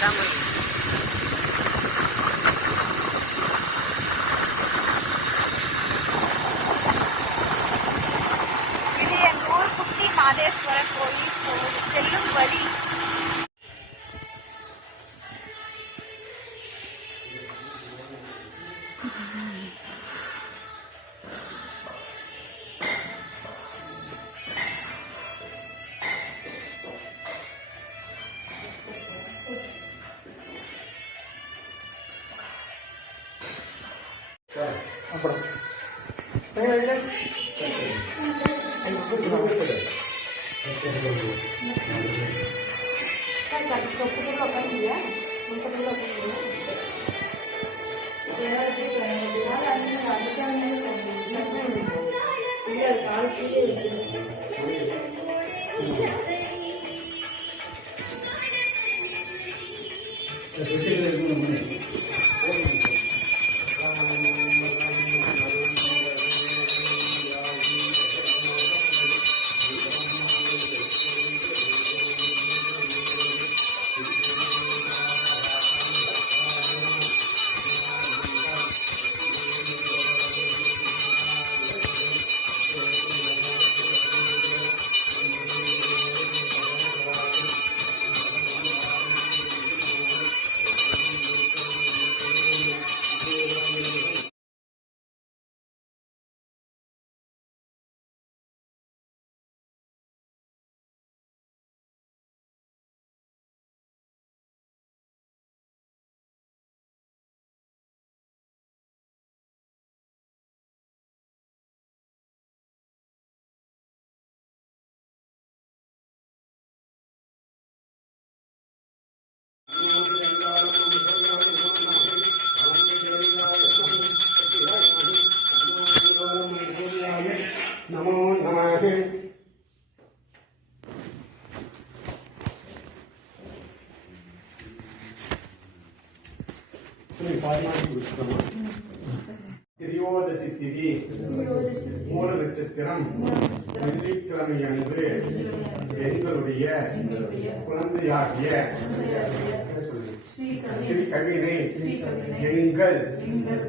இது என் ஊர் குட்டி மாதேஸ்வரர் கோயில் செல்லும் வழி. அப்புறம் நமோ நமः. திரியோதசி திதி மூல நட்சத்திரம் வெள்ளிக்கிழமை அன்று எங்களுடைய குழந்தையாகிய ஸ்ரீ கவினை எங்கள்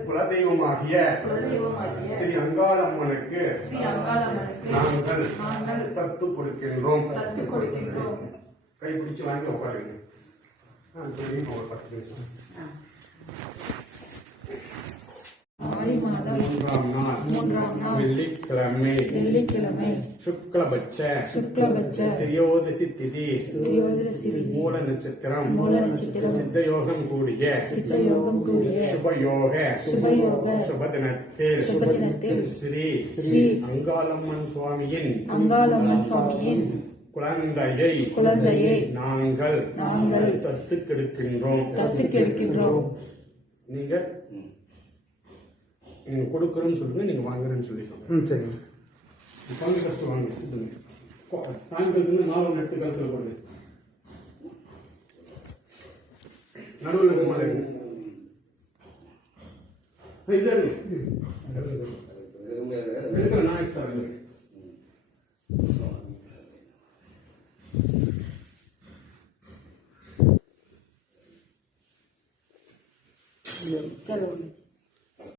குலதெய்வமாகிய ஸ்ரீ அங்காளம்மனுக்கு நாங்கள் தத்து கொடுக்கின்றோம். கைப்பிடிச்சு வாங்கி உட்காருங்க. ஒரு 10 நிமிஷம். மூன்றாம் நாள் வெள்ளிக்கிழமை சுக்லபட்ச திரியோதசி திதி மூல நட்சத்திரம் சித்தயோகம் கூடிய சுபயோக சுபதினத்தில் ஸ்ரீ அங்காளம்மன் சுவாமியின் குழந்தையை நாங்கள் தத்து கெடுக்கின்றோம். நீங்க கொடுக்குறோன்னு சொல்லுங்க, நீங்க வாங்குறேன்னு சொல்லிக்கோங்க. சரி, குழந்தை கஷ்டம் வாங்க. சாயந்தரத்துல 4 எடுத்து கருத்துல போடுங்க. நடுவில் இருக்க மாதிரி இது நான் எடுத்து